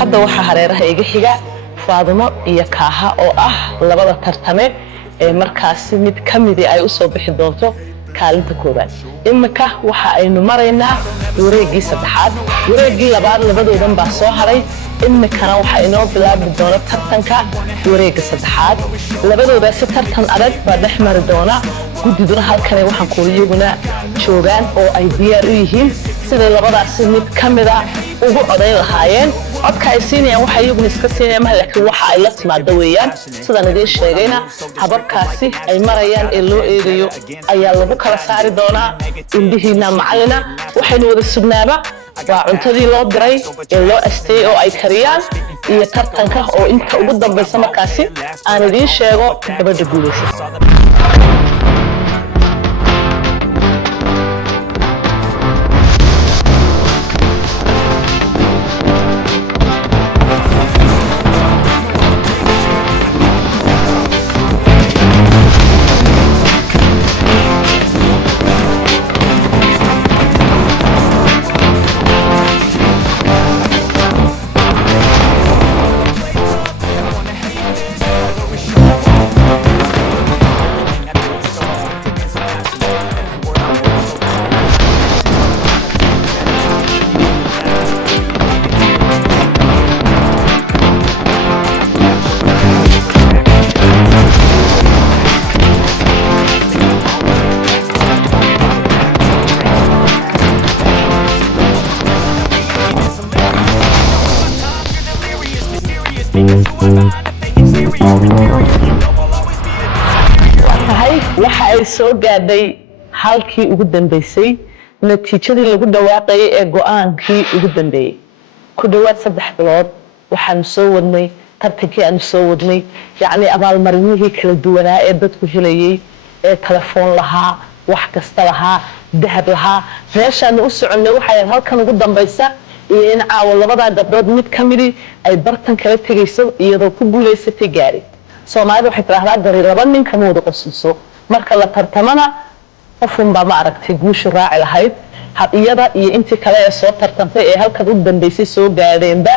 hadda waxa hareeraha iga xiga Faadumo iyo Kaaha oo ah labada tartame ee markaas mid kamid ay u soo bixi doonto kaalinta koobaad imika waxa aynu maraynaa wareegii saddexaad wareegii labaad labadoodan baa soo haray imikana waxa inoo bilaabi doona tartanka wareegga saddexaad labadooda si tartan adag baa dhex mari doona gudiduna halkan waxaan ku iyaguna joogaan oo ay diyaar u yihiin sida labadaas mid kamida ugu codayn lahaayeen codka ay siinayaan waxa iyaguna iska siinayaan laakiin waxa ay la timaado weeyaan sidaan idin sheegayna hababkaasi ay marayaan ee loo eegayo ayaa lagu kala saari doonaa indhihiina macalina waxaynu wada sugnaaba waa cuntadii loo diray ee loo astay oo ay kariyaan iyo tartanka oo inta ugu dambaysa markaasi aan idin sheego gabadha guuleysay waxa ay soo gaadhay halkii ugu dambeysay natiijadii lagu dhawaaqay ee go'aankii ugu dambeeyay ku dhawaad 3 bilood waxaan soo wadnay tartankii aan soo wadnay yaani abaalmarinihii kala duwanaa ee dadku helayay ee telefoon lahaa wax kasta lahaa dahab lahaa meeshaan u soconay waxa halkan ugu dambaysa iyo in caawa labada gabdhood mid kamid ay bartan kala tagayso iyadoo ku guuleysatay gaari Soomaalidu waxay tiraahdaa gari laba nin kama wada qosayso marka la tartamana qofun baa ma aragtay guusha raaci lahayd iyada iyo intii kale ee soo tartantay ee halkan u dambeysay soo gaadeenba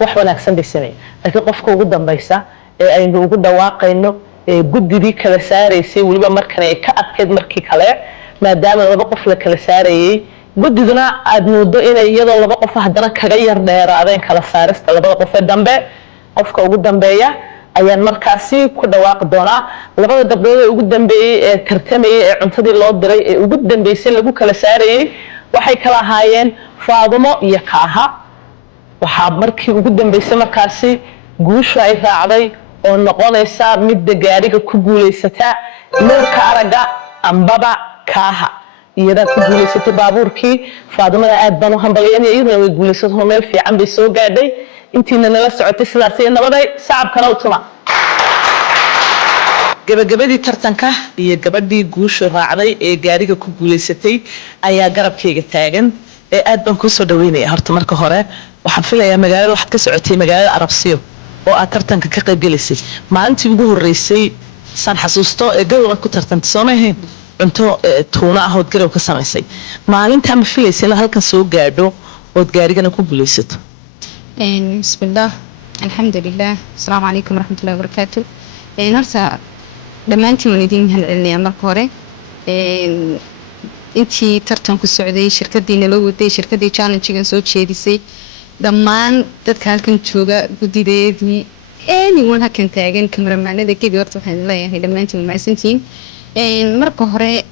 wax wanaagsan bay sameeyeen laakiin qofka ugu dambaysa ee aynu ugu dhawaaqayno ee gudidii kala saareysay waliba markan ay ka adkeed markii kale maadaama laba qof la kala saarayay gudiduna aad moodo inay iyadoo laba qof haddana kaga yar dheeraadeen kala saarista labada qof ee dambe qofka ugu dambeeya ayaan markaasi ku dhawaaqi doonaa labada gabdhood ee ugu dambeeyay ee tartamayay ee cuntadii loo diray ee ugu dambeysay lagu kala saarayay waxay kala ahaayeen Faadumo iyo Kaaha waxa markii ugu dambeysay markaasi guusha ay raacday oo noqonaysa mid gaariga ku guuleysata nuurka araga ambaba Kaaha iyada ku guuleysatay baabuurkii Faadumada aad baan u hambalyeynay iyadoo way guuleysatay meel fiican bay soo gaadhay intiina nala socotay sidaas ay nabaday shacabkana u tuma gabagabadii tartanka iyo gabadhii guusha raacday ee gaariga ku guuleysatay ayaa garabkayga taagan ee aad baan ku soo dhaweynaya horta marka hore waxaan filayaa magaalada waxaad ka socotay magaalada Arabsiyo oo aad tartanka ka qayb galisay maalintii ugu horeysay san xasuusto ee gabadha ku tartantay Soomaaliya cunto tuuna ah oo garow ka samaysay maalinta ma filaysay la halkan soo gaadho oo gaarigana ku guuleysato بسم الله الحمد لله السلام عليكم ورحمة الله وبركاته نرسى لما أنتي ولدين هالعلني أمرك هوري أنتي ترتم كالسعودية شركة دينا لو ودي شركة دي challenge كان سوت شيء دي دمان تذكر كنت شوقة بدي دي أني ولا كنت أجن كاميرا معنا ده كده يرتب حد الله يعني لما أنتي مع سنتين مرك هوري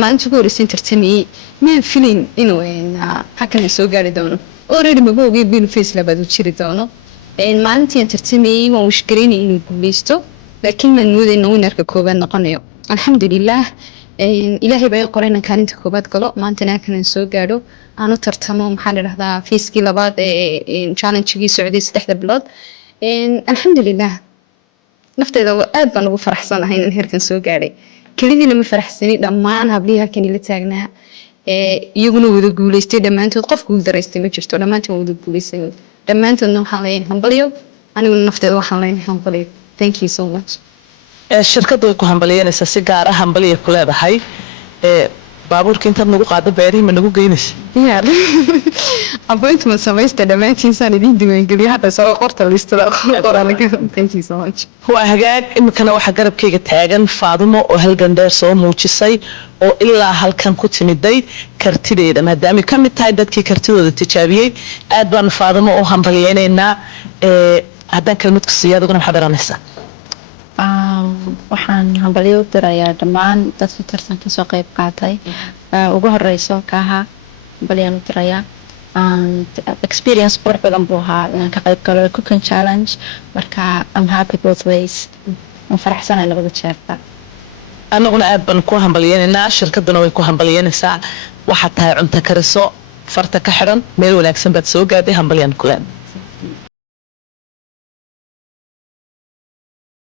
ما أنتي قولي سنتر تمي ما فيلين إنه هكذا سوق على دونه already ma boogi bil face la badu jiri doono maalintii tartamay waan u shaqeynay inuu guuleysto laakiin man moodayna winarka koobaad noqonayo alxamdulillah ilaahay baa qorayna kaalinta koobaad galo maantana kan soo gaadho aanu tartamo maxaa la dhahdaa fiiskii labaad ee challenge-gii socday 3 bilood alxamdulillah nafteeda aad baan ugu faraxsanahay in heerkan soo gaadhay kelidii lama faraxsani dhammaan habliha kan ila taagnaa iyaguna wada guuleystay dhamaantood qof guul dareystay ma jirto dhamaantood wada guuleystay dhamaantoodna waxaan leeyahay hambalyo anigu nafteeda waxaan leeyahay hambalyo thank you so much shirkadu way ku hambalyeynaysaa si gaar ah hambalyo ku leedahay baabuurka intaad nagu qaado beerihi ma nagu geynaysaa appointment samaysta dhammaantiisaan idin diiwaangeliyo hadda soo qorta listada qoraalka thank you so much waa hagaag imikana waxaa garabkayga taagan Faadumo oo halgan dheer soo muujisay oo ilaa halkan ku timiday kartideeda maadaama ka mid tahay dadkii kartidooda tijaabiyey aad baan Faadumo u hambalyeynaa haddaan kalmad ku siiyay adiguna maxaad baranaysaa waxaan hambalyo u dirayaa dhammaan dadka tartanka soo qayb qaatay ugu horeyso kaaha hambalyaan u dirayaa experience qurux badan buu ahaa inaan ka qayb galo cooking challenge marka I'm happy both ways waan faraxsanahay labada jeerba anaguna aad baan ku hambalyeynaa shirkaduna way ku hambalyeynaysaa waxaad tahay cunto kariso farta ka xiran meel wanaagsan baad soo gaadhay hambalyaan ku leedahay